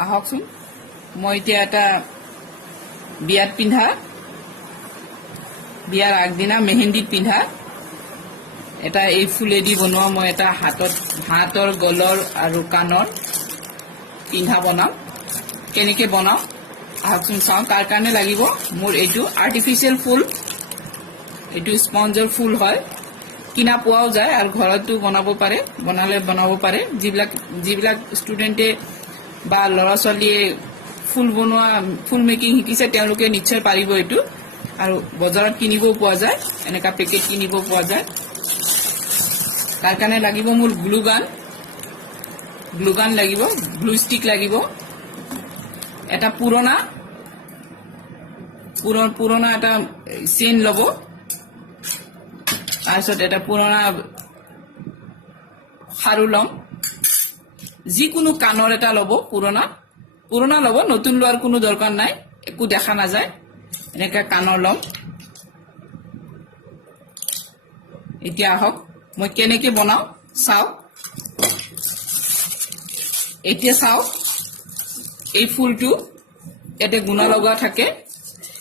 আহকচোন মই এতিয়া এটা বিয়াত পিন্ধা বিয়াৰ আগদিনা মেহেন্দিত পিন্ধা এটা এই ফুলেদি বনোৱা মই এটা হাতৰ গলৰ আৰু কাণৰ পিন্ধা বনাম কেনেকৈ বনাও আহকচোন চাওঁ তাৰ কাৰণে লাগিব মোৰ এইটো আৰ্টিফিচিয়েল ফুল এইটো স্পঞ্জৰ ফুল হয় কিনা পোৱাও যায় আৰু ঘৰতো বনাব পাৰে যিবিলাক ষ্টুডেণ্টে বা ল'ৰা ছোৱালীয়ে ফুল মেকিং শিকিছে তেওঁলোকে নিশ্চয় পাৰিব এইটো আৰু বজাৰত কিনিবও পোৱা যায় এনেকা পেকেট কিনিব পোৱা যায় তাৰ কাৰণে লাগিব মোৰ গ্লুগান লাগিব গ্লু ষ্টিক লাগিব এটা পুৰণা এটা চেইন ল'ব তাৰপিছত এটা পুৰণা খাৰু ল'ম যিকোনো কাণৰ এটা ল'ব পুৰণা ল'ব নতুন লোৱাৰ কোনো দৰকাৰ নাই একো দেখা নাযায় এনেকা কাণৰ ল'ম এতিয়া আহক মই কেনেকৈ বনাও চাওক এতিয়া চাওক এই ফুলটো ইয়াতে গুণা লগা থাকে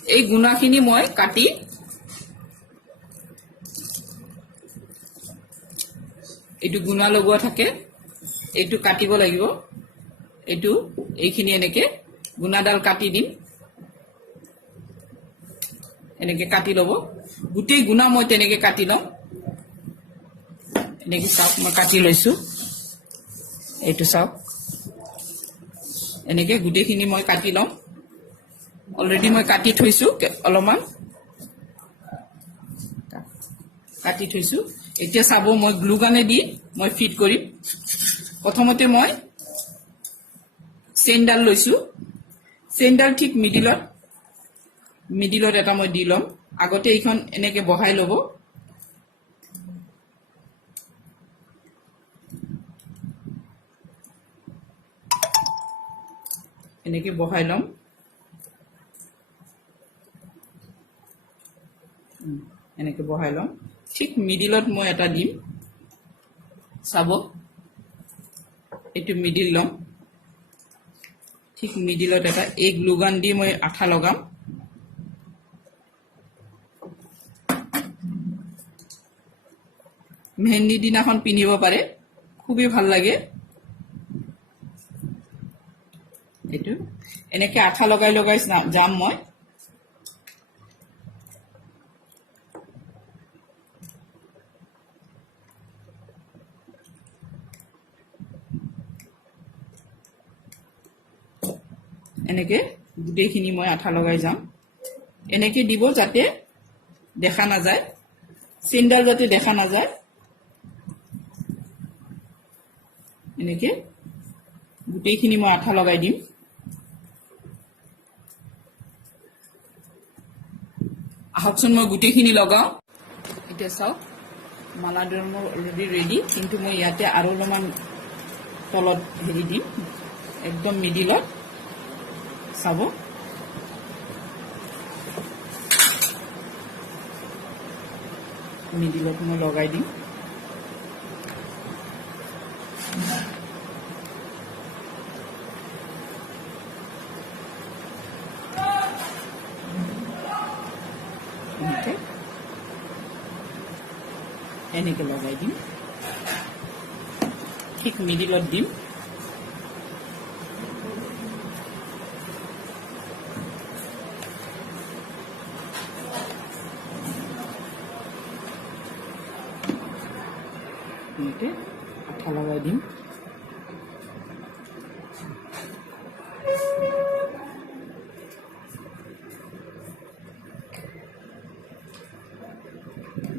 এই গুণাখিনি মই কাটি এইটো গুণা লগোৱা থাকে এইটো কাটিব লাগিব এইখিনি এনেকে গুণাডাল কাটি দিম এনেকে কাটি ল'ব গোটেই গুণা মই তেনেকে কাটি লম এনেকে চাওক মই কাটি লৈছো এইটো চাওক এনেকে গোটেইখিনি মই কাটি লম অলৰেডি মই কাটি থৈছো অলপমান কাটি থৈছো এতিয়া চাব মই গ্লুগানে দি মই ফিট কৰিম প্ৰথমতে মই চেইনডাল লৈছো চেইনডাল ঠিক মিডিলত এটা মই দি ল'ম আগতে এইখন এনেকে বহাই ল'ব এনেকে বহাই ল'ম এনেকে বহাই ল'ম ঠিক মিডিলত মই এটা দিম চাব এইটো মিডিল ল'ম ঠিক মিডিলত এটা এই গ্লুগান দি মই আঠা লগাম মেহেন্দি দিনাখন পিন্ধিব পাৰে খুবেই ভাল লাগে এইটো এনেকে আঠা লগাই যাম মই এনেকে গোটেইখিনি মই আঠা লগাই যাম এনেকে দিব যাতে দেখা নাযায় চেইনডাল যাতে দেখা নাযায় এনেকে গোটেইখিনি মই আঠা লগাই দিম আহকচোন মই গোটেইখিনি লগাও এতিয়া চাওক মালাডৰ মোৰ অলৰেডি ৰেডি কিন্তু মই ইয়াতে আৰু অলপমান তলত হেৰি দিম একদম মিডিলত চাব মিডিলত মই লগাই দিম এনেকে লগাই দিম ঠিক মিডিলত দিম এনেকে আঠা লগাই দিম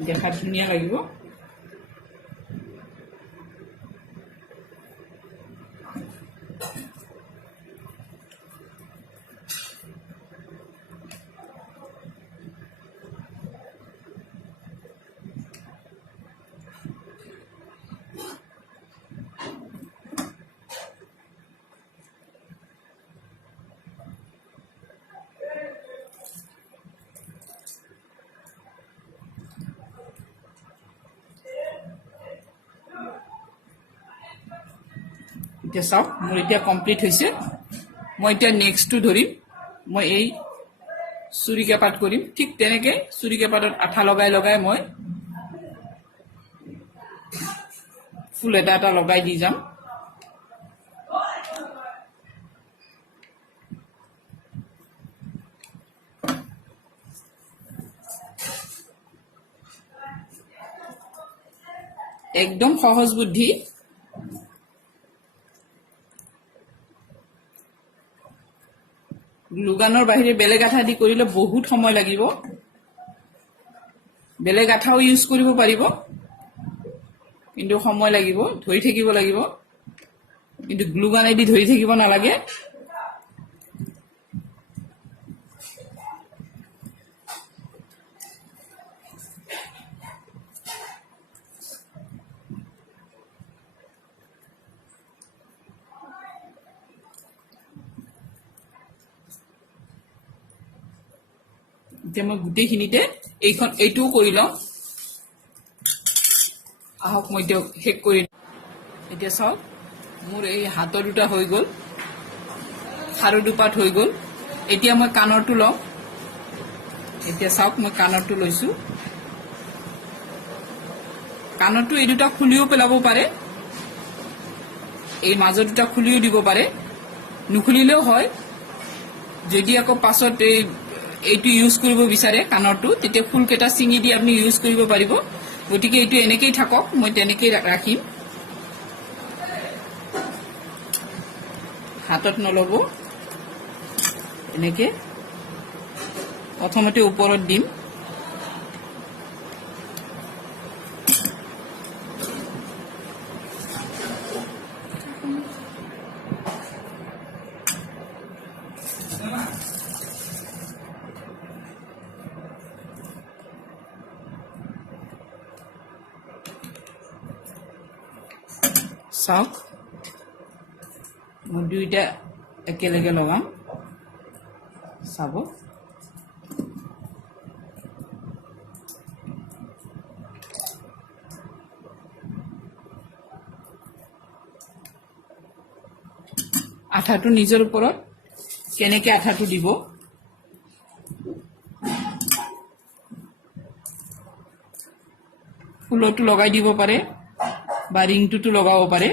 দেখাত ধুনীয়া লাগিব এতিয়া চাওক মোৰ এতিয়া কমপ্লিট হৈছে মই এতিয়া নেক্সটটো ধৰিম মই এই চুৰিকেপাত কৰিম ঠিক তেনেকৈ চুৰিকেপাতত আঠা লগাই লগাই মই ফুল এটা এটা লগাই দি যাম একদম সহজ বুদ্ধি গ্লুগানৰ বাহিৰে বেলেগ আঠা দি কৰিলে বহুত সময় লাগিব বেলেগ আঠাও ইউজ কৰিব পাৰিব কিন্তু সময় লাগিব ধৰি থাকিব লাগিব কিন্তু গ্লুগানেদি ধৰি থাকিব নালাগে এতিয়া মই গোটেইখিনিতে এইটোও কৰি লওঁ আহক মই এতিয়া শেষ কৰি এতিয়া চাওক মোৰ এই হাতৰ দুটা হৈ গ'ল খাৰু দুপাত হৈ গ'ল এতিয়া মই কাণৰটো লওঁ এতিয়া চাওক মই কাণৰটো লৈছোঁ কাণৰটো এই দুটা খুলিও পেলাব পাৰে এই মাজৰ দুটা খুলিও দিব পাৰে নুখুলিলেও হয় যদি আকৌ পাছত এইটো ইউজ কৰিব বিচাৰে কাণৰটো তেতিয়া ফুলকেইটা চিঙি দি আপুনি ইউজ কৰিব পাৰিব গতিকে এইটো এনেকেই থাকক মই তেনেকেই ৰাখিম হাতত নলব এনেকে প্ৰথমতে ওপৰত দিম চাওক মই দুইটা একেলগে লগাম চাব আঠাটো নিজৰ ওপৰত কেনেকৈ আঠাটো দিব ফুলতো লগাই দিব পাৰে বা ৰিংটোতো লগাব পাৰে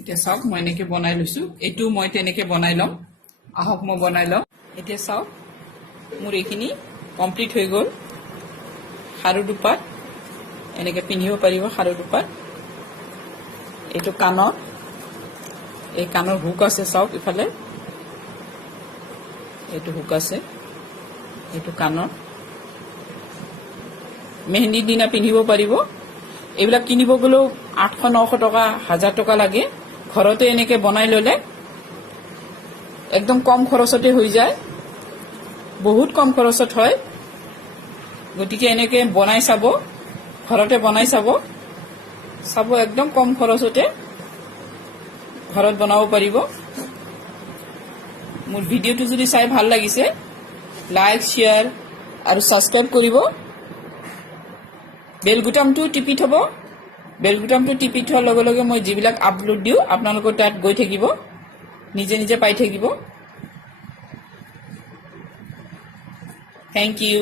এতিয়া চাওক মই এনেকৈ বনাই লৈছোঁ এইটো মই তেনেকৈ বনাই ল'ম আহক মই বনাই লওঁ এতিয়া চাওক মোৰ এইখিনি কমপ্লিট হৈ গ'ল খাৰু দুপাত এনেকৈ পিন্ধিব পাৰিব খাৰু দুপাত এইটো কাণৰ এই কাণৰ হুক আছে চাওক ইফালে এইটো হুক আছে এইটো কাণৰ মেহেন্দিৰ দিনা পিন্ধিব পাৰিব এইবিলাক কিনিব গ'লেও 800-900 টকা 1000 টকা লাগে ঘৰতে এনেকৈ বনাই ল'লে একদম কম খৰচতে হৈ যায় বহুত কম খৰচত হয় গতিকে এনেকৈ বনাই চাব ঘৰতে বনাই চাব চাব একদম কম খৰচতে ঘৰত বনাব পাৰিব মোৰ ভিডিঅ'টো যদি চাই ভাল লাগিছে লাইক শ্বেয়াৰ আৰু সাবস্ক্ৰাইব কৰিব বেল বুটামটো টিপি থব বেল বুটামটো টিপি থোৱাৰ লগে লগে মই যিবিলাক আপলোড দিওঁ আপোনালোকৰ তাত গৈ থাকিব নিজে নিজে পাই থাকিব থ্যাংক ইউ